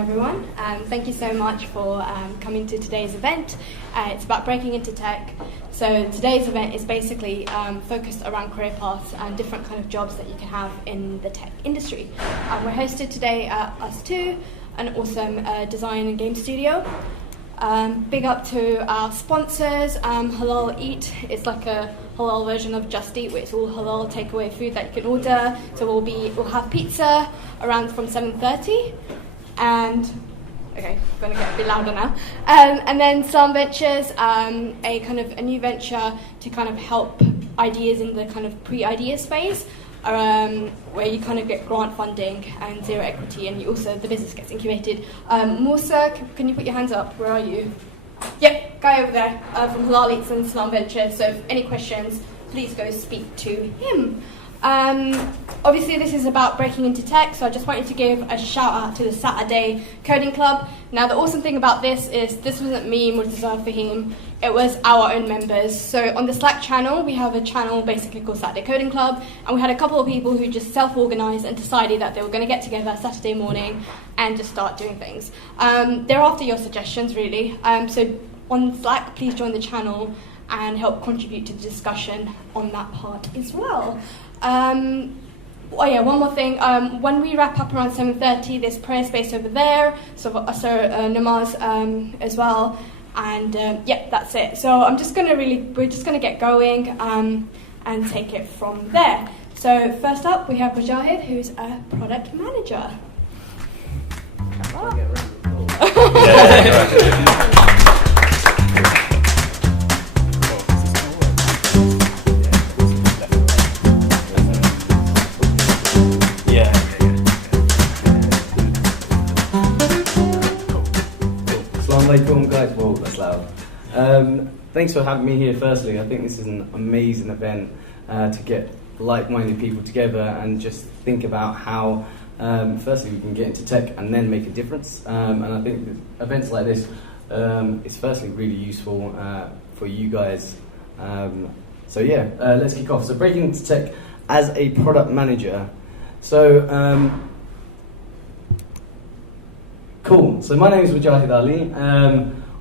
everyone. Thank you so much for coming to today's event. It's about breaking into tech. So today's event is basically focused around career paths and different kind of jobs that you can have in the tech industry. We're hosted today at UsTwo, an awesome design and game studio. Big up to our sponsors, Halal Eat. It's like a halal version of Just Eat, where it's all halal takeaway food that you can order. So we'll have pizza around from 7:30, and okay, I'm gonna get a bit louder now. And then Some Ventures, a new venture to kind of help ideas in the kind of pre-ideas phase. Where you kind of get grant funding and zero equity, and the business gets incubated. Musa, can you put your hands up? Where are you? Yep, guy over there from Halal Eats and Slum Ventures. So if any questions, please go speak to him. Obviously, this is about breaking into tech, so I just wanted to give a shout out to the Saturday Coding Club. Now, the awesome thing about this is this wasn't me, Murtaza, Fahim, it was our own members. So on the Slack channel, we have a channel basically called Saturday Coding Club, and we had a couple of people who just self-organised and decided that they were going to get together Saturday morning and just start doing things. They're after your suggestions, really. So on Slack, please join the channel and help contribute to the discussion on that part as well. One more thing. When we wrap up around 7:30, there's prayer space over there, so namaz as well. And that's it. So we're just gonna get going and take it from there. So first up, we have Mujahid, who's a product manager. Guys, whoa, that's loud. Thanks for having me here. Firstly, I think this is an amazing event to get like-minded people together and just think about how, firstly, we can get into tech and then make a difference. And I think that events like this is firstly really useful for you guys. Let's kick off. So, breaking into tech as a product manager. So. Cool. So my name is Mujahid Ali.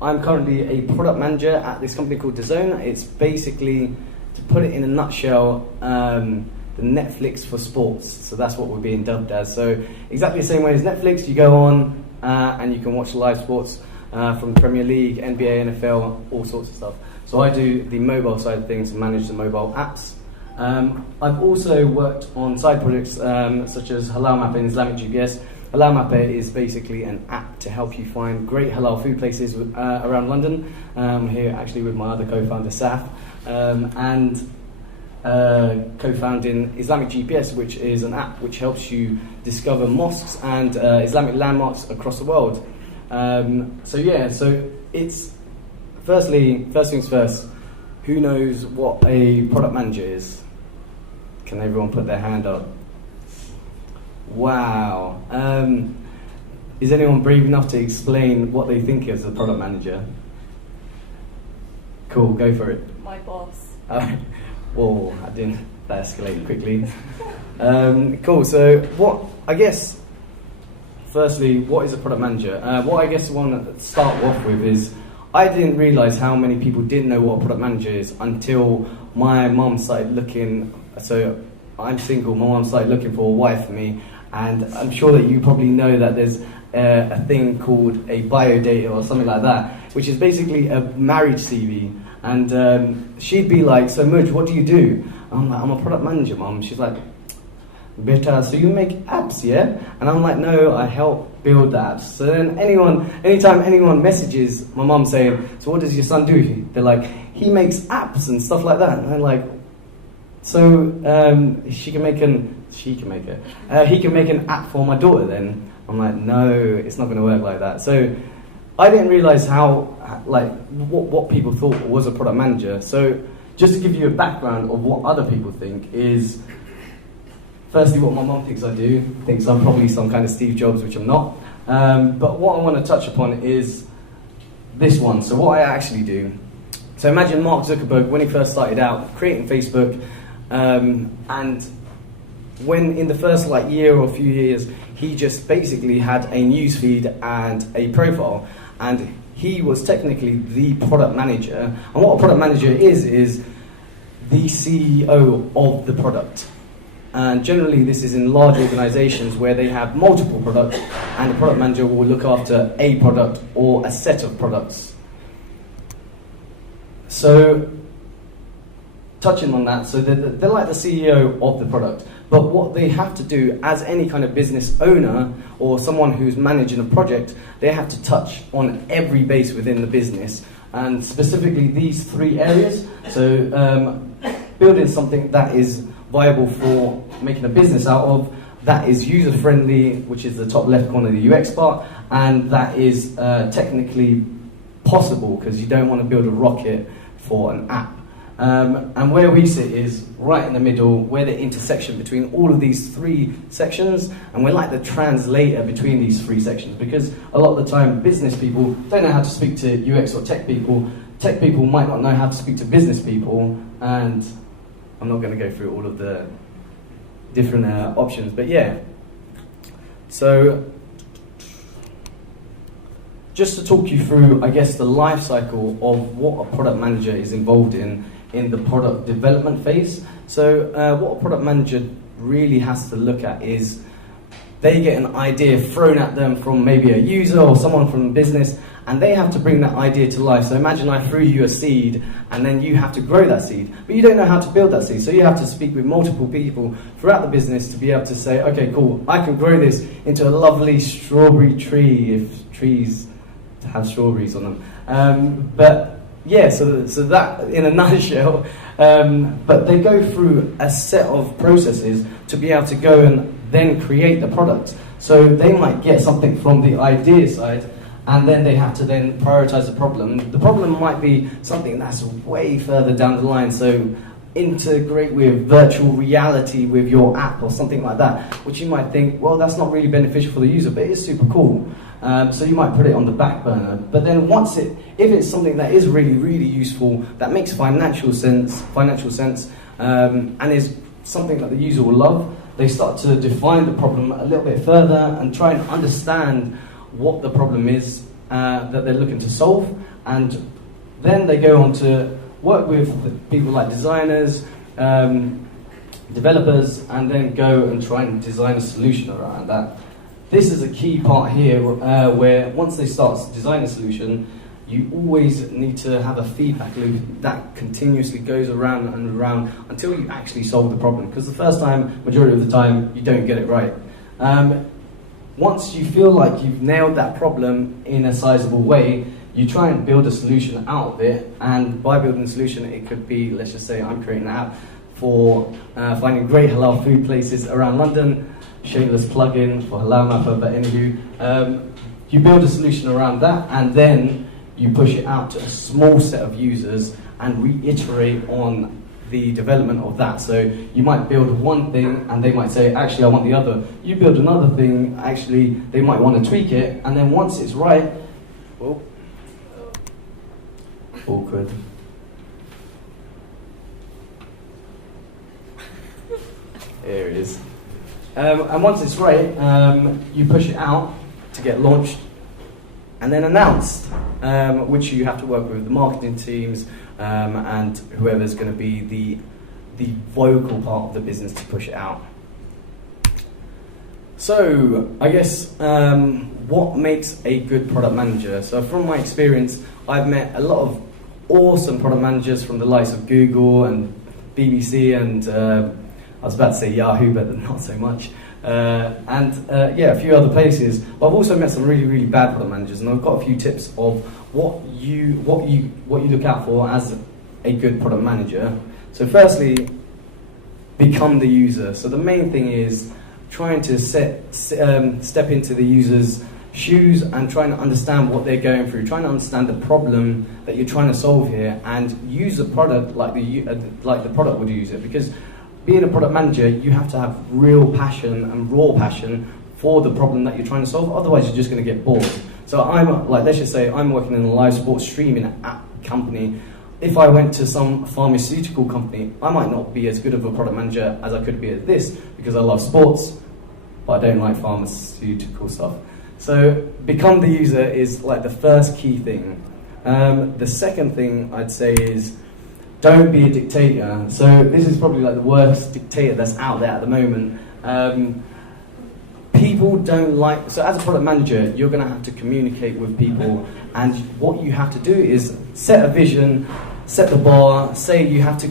I'm currently a product manager at this company called DAZN. It's basically, to put it in a nutshell, the Netflix for sports. So that's what we're being dubbed as. So exactly the same way as Netflix, you go on and you can watch live sports from Premier League, NBA, NFL, all sorts of stuff. So I do the mobile side of things and manage the mobile apps. I've also worked on side projects such as Halal Mapper and Islamic GPS. Halal Mapper is basically an app to help you find great halal food places around London. I'm here actually with my other co-founder, Saf, and co-founding Islamic GPS, which is an app which helps you discover mosques and Islamic landmarks across the world. So it's first things first, who knows what a product manager is? Can everyone put their hand up? Wow. Is anyone brave enough to explain what they think as a product manager? Cool, go for it. My boss. Whoa, that escalated quickly. Cool, so firstly, what is a product manager? What I guess I want to start off with is, I didn't realise how many people didn't know what a product manager is until my mum started looking, so I'm single, my mum started looking for a wife for me. And I'm sure that you probably know that there's a thing called a bio data or something like that, which is basically a marriage CV. And she'd be like, "So Muj, what do you do?" I'm like, "I'm a product manager, Mum." She's like, "Beta, so you make apps, yeah?" And I'm like, "No, I help build the apps." So then anytime anyone messages my mum saying, "So what does your son do?" They're like, "He makes apps and stuff like that." And I'm like, "So he can make an app for my daughter then?" I'm like, "No, it's not going to work like that." So I didn't realize what people thought was a product manager. So just to give you a background of what other people think is, firstly, what my mom thinks I do, thinks I'm probably some kind of Steve Jobs, which I'm not. But what I want to touch upon is this one. So what I actually do. So imagine Mark Zuckerberg when he first started out creating Facebook, and when in the first like year or few years, he just basically had a news feed and a profile, and he was technically the product manager. And what a product manager is the CEO of the product. And generally this is in large organizations where they have multiple products, and the product manager will look after a product or a set of products. So touching on that, so they're like the CEO of the product. But what they have to do as any kind of business owner or someone who's managing a project, they have to touch on every base within the business, and specifically these 3 areas. So building something that is viable for making a business out of, that is user-friendly, which is the top left corner of the UX part, and that is technically possible, because you don't want to build a rocket for an app. And where we sit is right in the middle. We're the intersection between all of these 3 sections, and we're like the translator between these 3 sections, because a lot of the time business people don't know how to speak to UX or tech people. Tech people might not know how to speak to business people, and I'm not going to go through all of the different options, but yeah. So just to talk you through, I guess, the life cycle of what a product manager is involved in the product development phase. So what a product manager really has to look at is they get an idea thrown at them from maybe a user or someone from business, and they have to bring that idea to life. So imagine I threw you a seed, and then you have to grow that seed, but you don't know how to build that seed. So you have to speak with multiple people throughout the business to be able to say, okay, cool, I can grow this into a lovely strawberry tree, if trees have strawberries on them. But yeah, so that in a nutshell. But they go through a set of processes to be able to go and then create the product. So they might get something from the idea side, and then they have to then prioritize the problem. The problem might be something that's way further down the line. So integrate with virtual reality with your app or something like that, which you might think, well, that's not really beneficial for the user, but it's super cool. So you might put it on the back burner. But then if it's something that is really, really useful, that makes financial sense, and is something that the user will love, they start to define the problem a little bit further and try and understand what the problem is that they're looking to solve. And then they go on to work with people like designers, developers, and then go and try and design a solution around that. This is a key part here where once they start to design a solution, you always need to have a feedback loop that continuously goes around and around until you actually solve the problem. Because the first time, majority of the time, you don't get it right. Once you feel like you've nailed that problem in a sizable way, you try and build a solution out of it. And by building a solution, it could be, let's just say I'm creating an app for finding great halal food places around London. Shameless plug-in for Halal Mapper, but anywho, you build a solution around that, and then you push it out to a small set of users and reiterate on the development of that. So you might build one thing and they might say, actually I want the other. You build another thing, actually they might want to tweak it, and then once it's right, oh, awkward. There it is. And once it's right, you push it out to get launched and then announced, which you have to work with the marketing teams and whoever's going to be the vocal part of the business to push it out. So, I guess, what makes a good product manager? So from my experience, I've met a lot of awesome product managers from the likes of Google and BBC and I was about to say Yahoo, but not so much. Yeah, a few other places. But I've also met some really, really bad product managers, and I've got a few tips of what you look out for as a good product manager. So firstly, become the user. So the main thing is trying to step into the user's shoes and trying to understand what they're going through, trying to understand the problem that you're trying to solve here, and use the product like the product would use it. Because being a product manager, you have to have real passion and raw passion for the problem that you're trying to solve. Otherwise, you're just going to get bored. So let's just say I'm working in a live sports streaming app company. if I went to some pharmaceutical company, I might not be as good of a product manager as I could be at this, because I love sports, but I don't like pharmaceutical stuff. So become the user is like the first key thing. The second thing I'd say is don't be a dictator. So this is probably like the worst dictator that's out there at the moment. People don't like, so as a product manager, you're going to have to communicate with people, and what you have to do is set a vision, set the bar, say you have to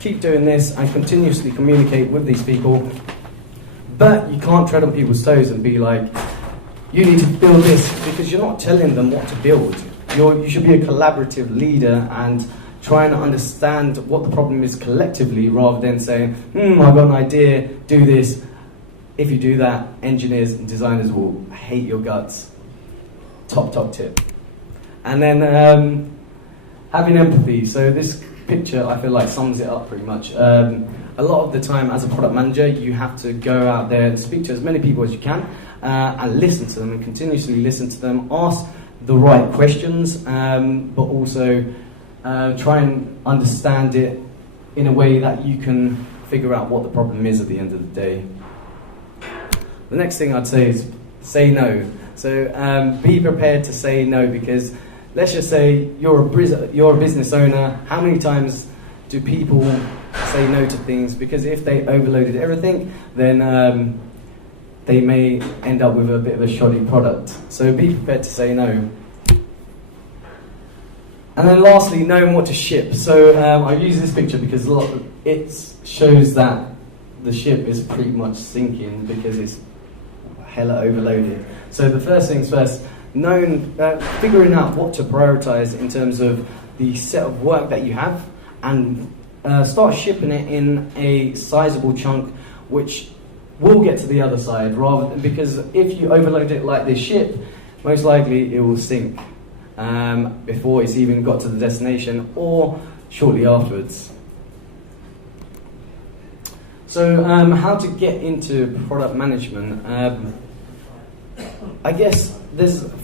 keep doing this and continuously communicate with these people, but you can't tread on people's toes and be like, you need to build this, because you're not telling them what to build. You should be a collaborative leader and try and understand what the problem is collectively, rather than saying, I've got an idea, do this. If you do that, engineers and designers will hate your guts. Top tip. And then having empathy. So this picture, I feel like, sums it up pretty much. A lot of the time as a product manager, you have to go out there and speak to as many people as you can, and listen to them, and continuously listen to them, ask the right questions, but also try and understand it in a way that you can figure out what the problem is at the end of the day. The next thing I'd say is say no. So be prepared to say no, because let's just say you're a business owner. How many times do people say no to things? Because if they overloaded everything, then they may end up with a bit of a shoddy product. So be prepared to say no. And then lastly, knowing what to ship. So I use this picture because it shows that the ship is pretty much sinking because it's hella overloaded. So the first things first, figuring out what to prioritize in terms of the set of work that you have, and start shipping it in a sizable chunk, which will get to the other side, because if you overload it like this ship, most likely it will sink before it's even got to the destination, or shortly afterwards. So how to get into product management? I guess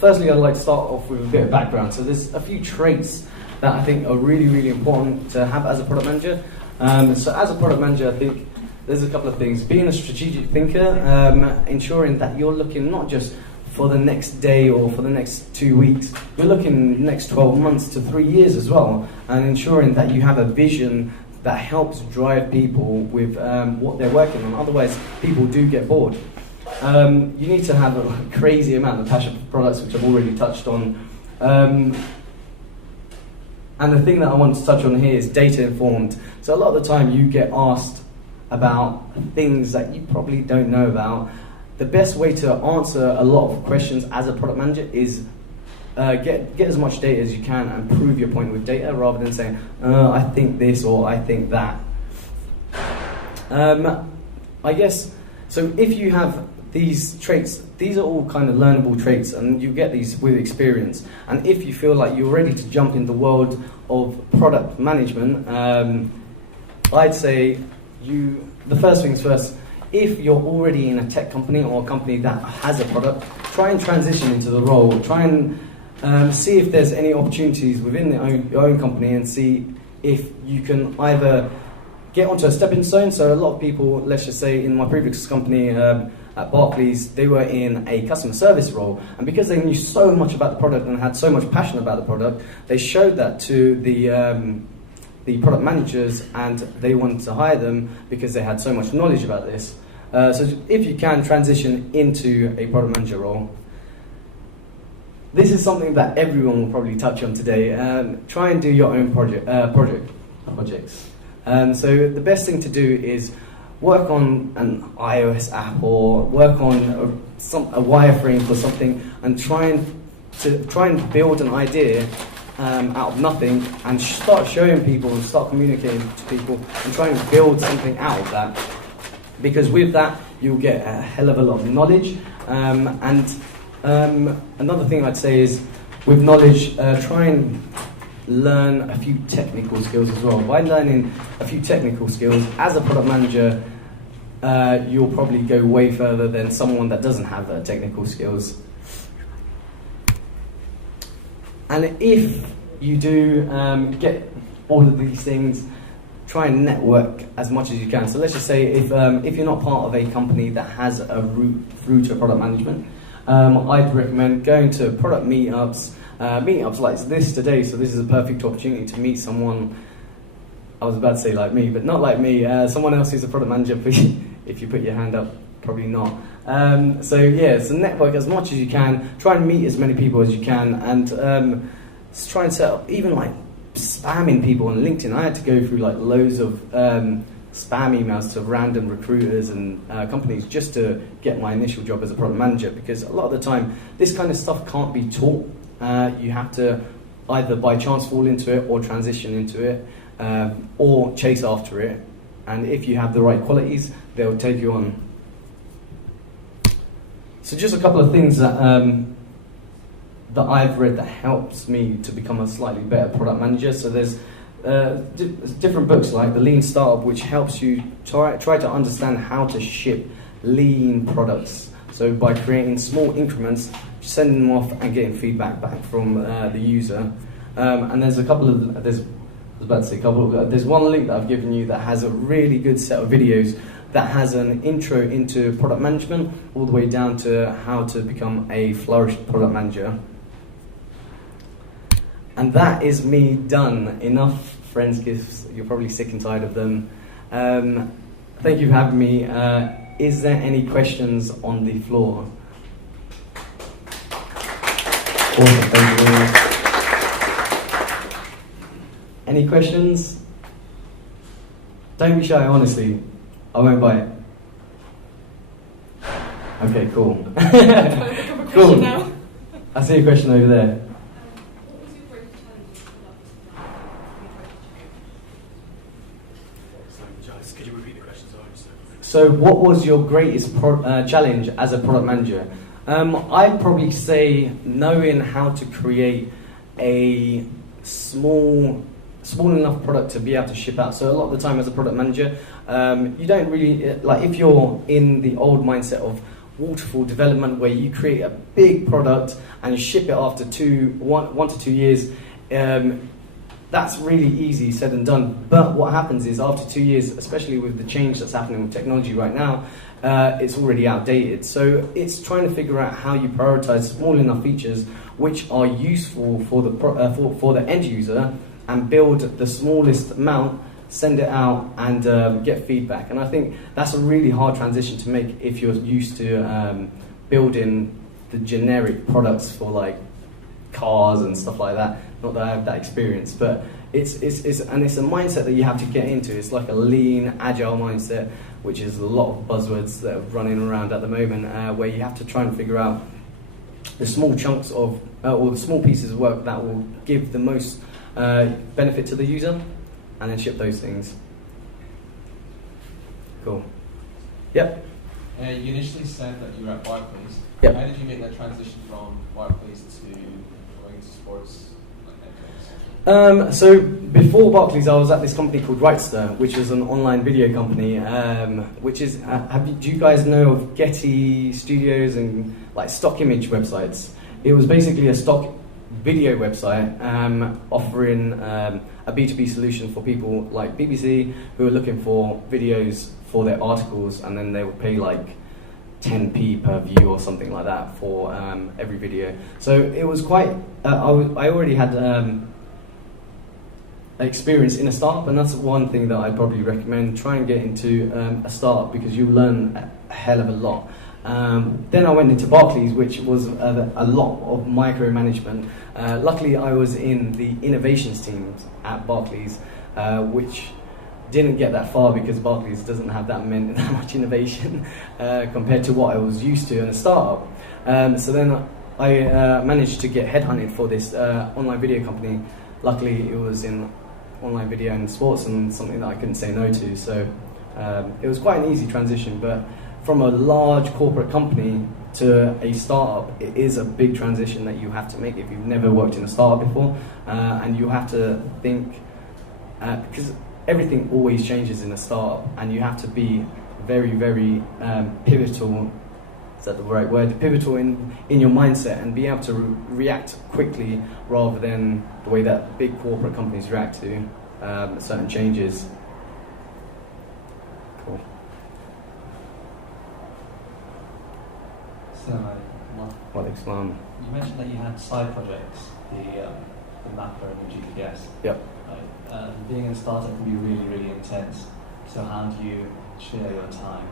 firstly I'd like to start off with a bit of background. So there's a few traits that I think are really, really important to have as a product manager. So as a product manager, I think there's a couple of things. Being a strategic thinker, ensuring that you're looking not just for the next day or for the next 2 weeks, you're looking next 12 months to 3 years as well, and ensuring that you have a vision that helps drive people with what they're working on. Otherwise, people do get bored. You need to have a crazy amount of passion for products, which I've already touched on. And the thing that I want to touch on here is data informed. So a lot of the time you get asked about things that you probably don't know about. The best way to answer a lot of questions as a product manager is get as much data as you can and prove your point with data, rather than saying, I think this or I think that. I guess, so if you have these traits, these are all kind of learnable traits, and you get these with experience. And if you feel like you're ready to jump in the world of product management, I'd say the first things first, if you're already in a tech company or a company that has a product, try and transition into the role. Try and see if there's any opportunities within your own company, and see if you can either get onto a stepping stone. So a lot of people, let's just say in my previous company at Barclays, they were in a customer service role, and because they knew so much about the product and had so much passion about the product, they showed that to the product managers, and they wanted to hire them because they had so much knowledge about this. So if you can transition into a product manager role. This is something that everyone will probably touch on today. Try and do your own projects. So the best thing to do is work on an iOS app, or work on a wireframe for something, and try and build an idea out of nothing, and start showing people and start communicating to people and try and build something out of that. Because with that, you'll get a hell of a lot of knowledge. Another thing I'd say is, with knowledge, try and learn a few technical skills as well. By learning a few technical skills as a product manager, you'll probably go way further than someone that doesn't have technical skills. And if you do all of these things. Try and network as much as you can. So let's just say if you're not part of a company that has a route through to product management, I'd recommend going to product meetups, meetups like this today. So this is a perfect opportunity to meet someone. I was about to say like me, but not like me. Someone else who's a product manager. If you put your hand up, probably not. So network as much as you can. Try and meet as many people as you can, and try and set up even like spamming people on LinkedIn. I had to go through like loads of spam emails to random recruiters and companies just to get my initial job as a product manager, because a lot of the time this kind of stuff can't be taught. You have to either by chance fall into it or transition into it, or chase after it, and if you have the right qualities, they'll take you on. So just a couple of things that I've read that helps me to become a slightly better product manager. So there's different books like The Lean Startup, which helps you try to understand how to ship lean products. So by creating small increments, sending them off and getting feedback back from the user. And there's there's one link that I've given you that has a really good set of videos that has an intro into product management all the way down to how to become a flourished product manager. And that is me done. Enough friends gifts. You're probably sick and tired of them. Thank you for having me. Is there any questions on the floor? Awesome, thank you very much. Any questions? Don't be shy, honestly. I won't bite. Okay, cool. Cool. Now. I see a question over there. Could you repeat the question? So what was your greatest challenge as a product manager? I'd probably say knowing how to create a small enough product to be able to ship out. So a lot of the time as a product manager, you don't really, like if you're in the old mindset of waterfall development where you create a big product and you ship it after 1 to 2 years, that's really easy said and done. But what happens is after 2 years, especially with the change that's happening with technology right now, it's already outdated. So it's trying to figure out how you prioritize small enough features which are useful for the end user, and build the smallest amount, send it out, and get feedback. And I think that's a really hard transition to make if you're used to building the generic products for like cars and stuff like that. Not that I have that experience, but it's a mindset that you have to get into. It's like a lean, agile mindset, which is a lot of buzzwords that are running around at the moment, where you have to try and figure out the small chunks of, or the small pieces of work that will give the most benefit to the user, and then ship those things. Cool. Yep. You initially said that you were at Barclays. Yep. How did you make that transition from Barclays to going to sports? So before Barclays, I was at this company called Rightster, which is an online video company. Which is, do you guys know of Getty Studios and like stock image websites? It was basically a stock video website offering a B2B solution for people like BBC who are looking for videos for their articles, and then they would pay like 10p per view or something like that for every video. So it was quite, I already had experience in a startup, and that's one thing that I'd probably recommend. Try and get into a startup because you learn a hell of a lot. Then I went into Barclays, which was a lot of micromanagement. Luckily, I was in the innovations teams at Barclays, which didn't get that far because Barclays doesn't have that much innovation compared to what I was used to in a startup. So then I managed to get headhunted for this online video company. Luckily, it was in online video and sports, and something that I couldn't say no to. So it was quite an easy transition, but from a large corporate company to a startup, it is a big transition that you have to make if you've never worked in a startup before, and you have to think, because everything always changes in a startup, and you have to be very, very pivotal. Is that the right word? Pivotal in your mindset, and be able to react quickly rather than the way that big corporate companies react to certain changes. Cool. So, Walaikum salam. you mentioned that you had side projects, the mapper and the GPS. Yep. Right. Being in a startup can be really, really intense. So how do you share your time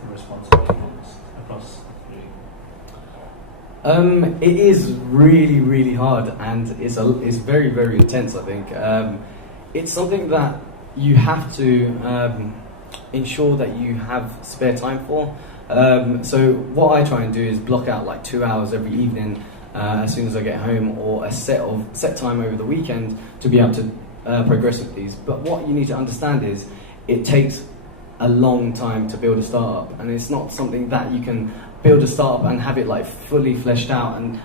to responsibilities across the three? It is really, really hard, and it's very, very intense, I think. It's something that you have to ensure that you have spare time for. So what I try and do is block out like 2 hours every evening as soon as I get home, or a set time over the weekend to be able to progress with these. But what you need to understand is it takes a long time to build a startup, and it's not something that you can build a startup and have it like fully fleshed out and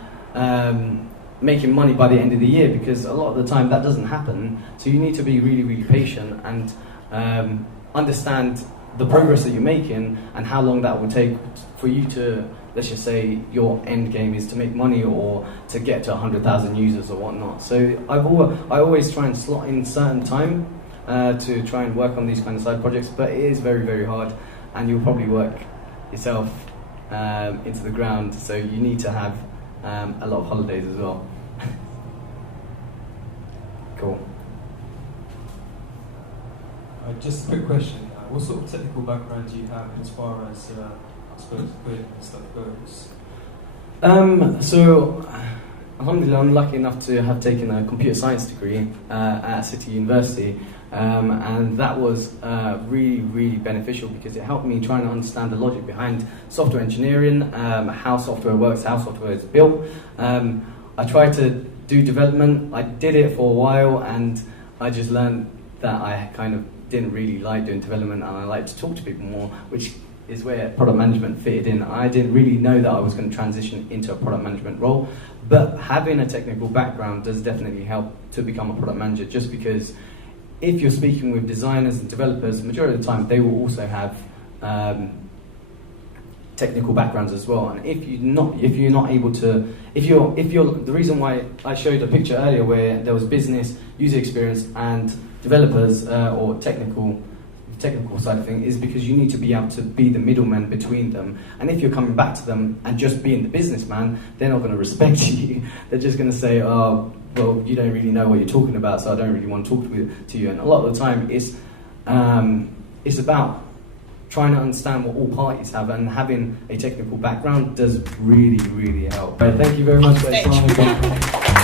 making money by the end of the year, because a lot of the time that doesn't happen. So you need to be really, really patient and understand the progress that you're making and how long that will take for you to, let's just say your end game is to make money or to get to 100,000 users or whatnot. So I always try and slot in certain time to try and work on these kind of side projects, but it is very, very hard, and you'll probably work yourself into the ground, so you need to have a lot of holidays as well. Cool. Just a quick question. What sort of technical background do you have as far as, I suppose, coding and stuff goes? So, alhamdulillah, I'm lucky enough to have taken a computer science degree at City University, and that was really, really beneficial because it helped me trying to understand the logic behind software engineering, how software works, how software is built. I tried to do development. I did it for a while, and I just learned that I kind of didn't really like doing development, and I like to talk to people more, which is where product management fitted in. I didn't really know that I was going to transition into a product management role, but having a technical background does definitely help to become a product manager, just because if you're speaking with designers and developers, majority of the time they will also have technical backgrounds as well. And if you're not able to, the reason why I showed a picture earlier where there was business, user experience, and developers or technical side of things, is because you need to be able to be the middleman between them. And if you're coming back to them and just being the businessman, they're not going to respect you. They're just going to say, oh, well, you don't really know what you're talking about, so I don't really want to talk to you. And a lot of the time it's about trying to understand what all parties have, and having a technical background does really, really help. Thank you very much for your time.